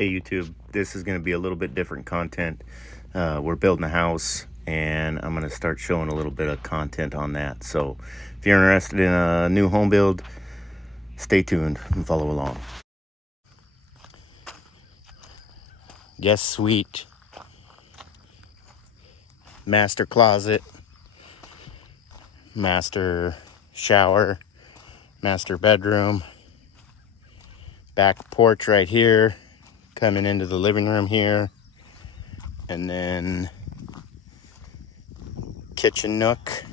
Hey YouTube, this is going to be a little bit different content. We're building a house and I'm going to start showing a little bit of content on that. So if you're interested in a new home build, stay tuned and follow along. Guest suite, master closet, master shower, master bedroom, back porch right here, coming into the living room here, and then kitchen nook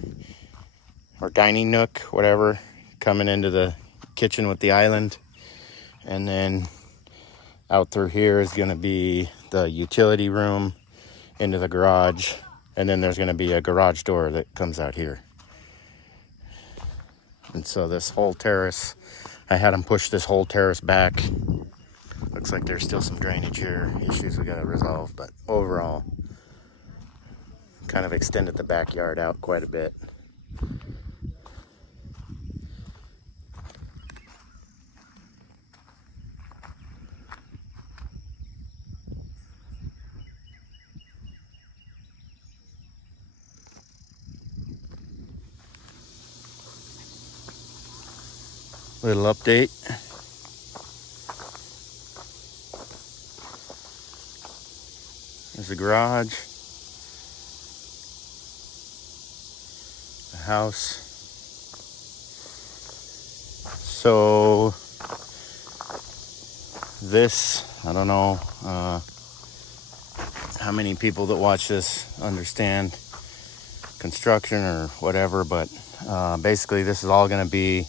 or dining nook, whatever, coming into the kitchen with the island. And then out through here is going to be the utility room into the garage, and then there's going to be a garage door that comes out here. And so this whole terrace, I had them push this whole terrace back. Looks like there's still some drainage here issues we got to resolve, but overall kind of extended the backyard out quite a bit. Little update. There's the garage, the house. So this, I don't know how many people that watch this understand construction or whatever, but basically this is all going to be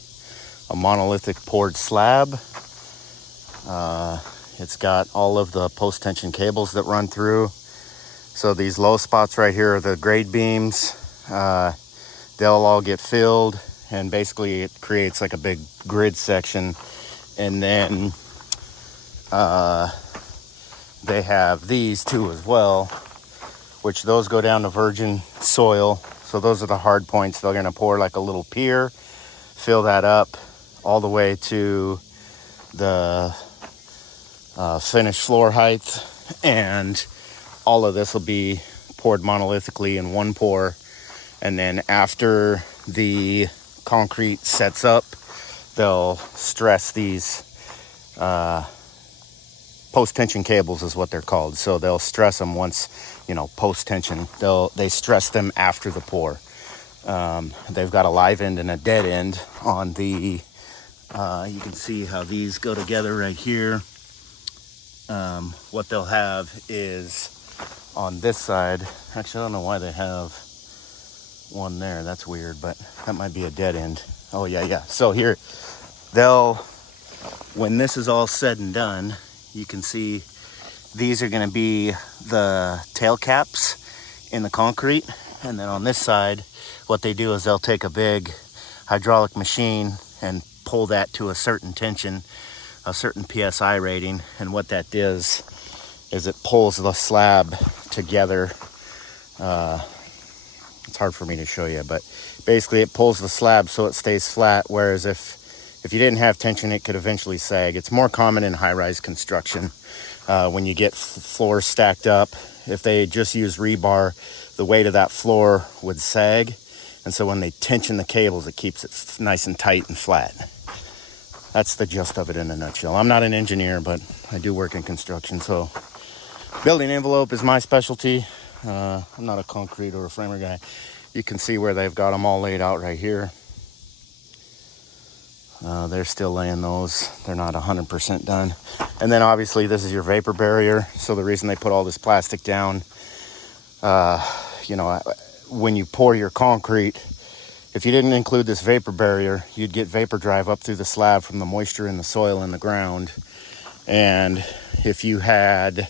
a monolithic poured slab. It's got all of the post-tension cables that run through. So these low spots right here are the grade beams. They'll all get filled, and basically it creates like a big grid section. And then they have these too as well, which those go down to virgin soil. So those are the hard points. They're gonna pour like a little pier, fill that up all the way to the finished floor height, and all of this will be poured monolithically in one pour. And then after the concrete sets up, they'll stress these post-tension cables is what they're called. So they'll stress them once, post-tension. They stress them after the pour. They've got a live end and a dead end on the you can see how these go together right here. What they'll have is on this side, actually I don't know why they have one there, that's weird, but that might be a dead end. Oh yeah. So here, when this is all said and done, you can see these are going to be the tail caps in the concrete. And then on this side, what they do is they'll take a big hydraulic machine and pull that to a certain tension, a certain PSI rating. And what that does is it pulls the slab together. It's hard for me to show you, but basically it pulls the slab so it stays flat. Whereas if you didn't have tension, it could eventually sag. It's more common in high-rise construction when you get floors stacked up. If they just use rebar, the weight of that floor would sag. And so when they tension the cables, it keeps it nice and tight and flat. That's the gist of it in a nutshell. I'm not an engineer, but I do work in construction. So building envelope is my specialty. I'm not a concrete or a framer guy. You can see where they've got them all laid out right here. They're still laying those. They're not 100% done. And then obviously this is your vapor barrier. So the reason they put all this plastic down, when you pour your concrete, if you didn't include this vapor barrier, you'd get vapor drive up through the slab from the moisture in the soil in the ground. And if you had,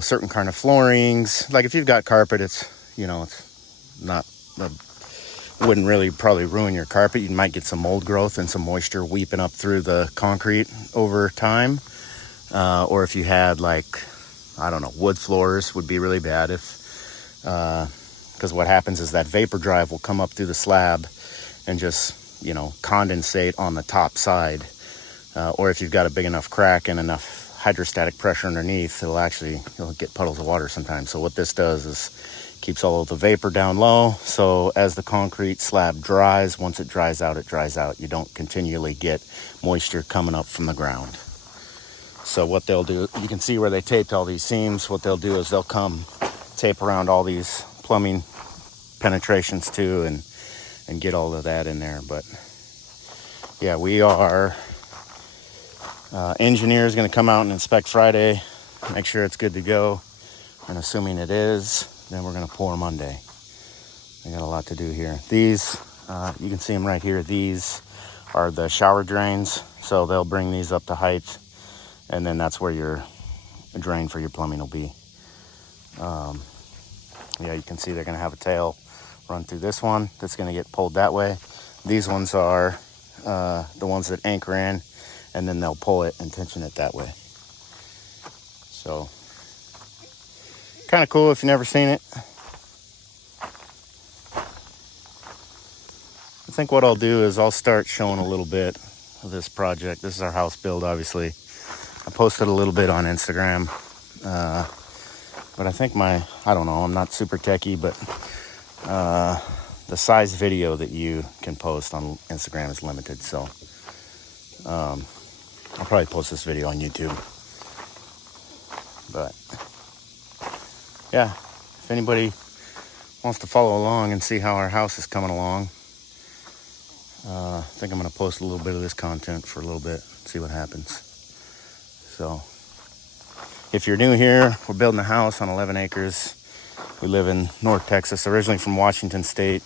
certain kind of floorings, like if you've got carpet, it's not, wouldn't really probably ruin your carpet. You might get some mold growth and some moisture weeping up through the concrete over time. Or if you had wood floors would be really bad because what happens is that vapor drive will come up through the slab and just, condensate on the top side. Or if you've got a big enough crack and enough hydrostatic pressure underneath, you'll get puddles of water sometimes. So what this does is keeps all of the vapor down low. So as the concrete slab dries, once it dries out, it dries out. You don't continually get moisture coming up from the ground. So what they'll do, you can see where they taped all these seams. What they'll do is they'll come tape around all these plumbing penetrations too, and get all of that in there. But yeah, we are engineer is going to come out and inspect Friday, make sure it's good to go, and assuming it is, then we're going to pour Monday. I got a lot to do here. These you can see them right here. These are the shower drains, so they'll bring these up to height, and then that's where your drain for your plumbing will be. Yeah, you can see they're going to have a tail run through this one that's going to get pulled that way. These ones are the ones that anchor in, and then they'll pull it and tension it that way. So kind of cool if you've never seen it. I think what I'll do is I'll start showing a little bit of this project. This is our house build, obviously. I posted a little bit on Instagram, but I think I don't know, I'm not super techie, but the size video that you can post on Instagram is limited. So I'll probably post this video on YouTube. But yeah, if anybody wants to follow along and see how our house is coming along, I think I'm going to post a little bit of this content for a little bit, see what happens. So if you're new here, we're building a house on 11 acres. We live in North Texas, originally from Washington State.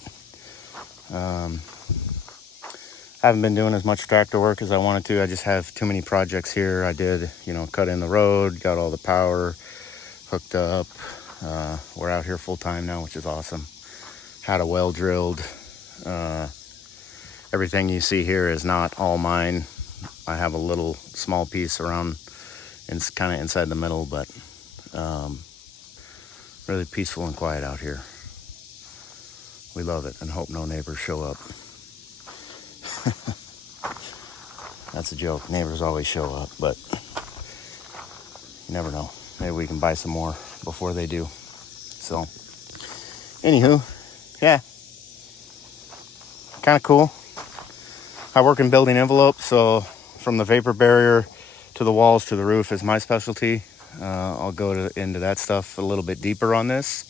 I haven't been doing as much tractor work as I wanted to. I just have too many projects here. I did, cut in the road, got all the power hooked up. We're out here full time now, which is awesome. Had a well drilled. Everything you see here is not all mine. I have a little small piece around, it's kind of inside the middle, but really peaceful and quiet out here. We love it and hope no neighbors show up. That's a joke. Neighbors always show up, but you never know. Maybe we can buy some more before they do. So, anywho, yeah, kind of cool. I work in building envelopes, so from the vapor barrier to the walls to the roof is my specialty. I'll go into that stuff a little bit deeper on this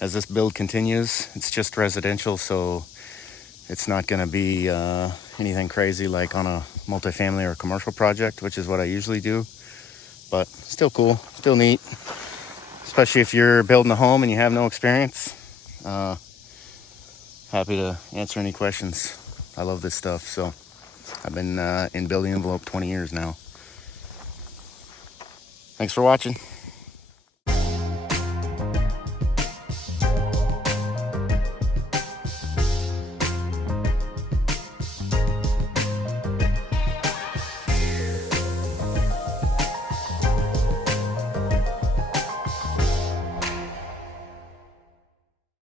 as this build continues. It's just residential, so it's not going to be anything crazy like on a multifamily or commercial project, which is what I usually do. But still cool, still neat, especially if you're building a home and you have no experience. Happy to answer any questions. I love this stuff. So I've been in building envelope 20 years now. Thanks for watching.